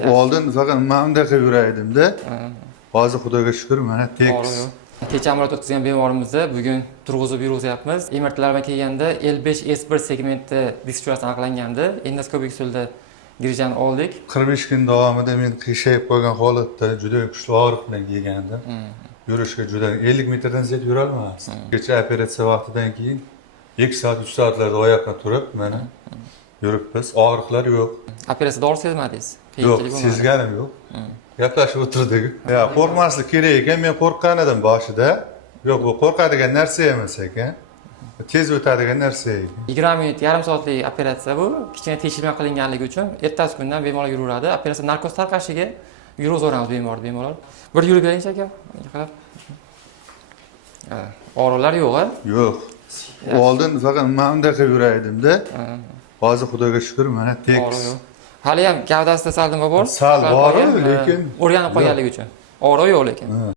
Oldin faqat mamdaqa yuraydim-da. Hozir Xudoga shukr, mana tekis. Kecha amaliyot o'tkazgan bemorimizni bugun turg'izib yurg'izyapmiz. MRTlarga kelganda L5S1 segmenti diskusiyasi aniqlangandi. Endoskopik usulda girjani oldik. 45 kun davomida men qiyshayib qolgan holatda juda kuchli og'riq bilan kelgandim. Yurishga juda 50 metrdan ziyod yura olmasdim. Kecha operatsiya vaqtidan keyin 2 soat 3 soatlarda oyoqqa turib, mana yuribmiz. Og'riqlar yo'q. Operatsiya dori sezmadingiz? Yo'q, sezganim yo'q. Gaplashib o'tirdik. Ya, qo'rqmaslik kerak ekan. Men qo'rqqan edim boshida. Yo'q, bu qo'rqadigan narsa emas ekan. Tez o'tadigan narsa ekan. 20 minut, yarim soatlik operatsiya bu. Kichkina tekshirma qilinganligi uchun ertasi kundan bemorlar yuraveradi. Operatsiya narkoz tarqashiga yurg'izamiz bemorlar. Bir yurib beringchi aka. Og'riqlar yo'q-a? Yo'q. Oldin faqat mamdaqa yuraydim-da. Hozir Xudoga shukr, mana tekis. Hali ham gavdasida sal nima bor? Sal bor, lekin o'rganib qolganligi uchun. Og'riq yo'q lekin.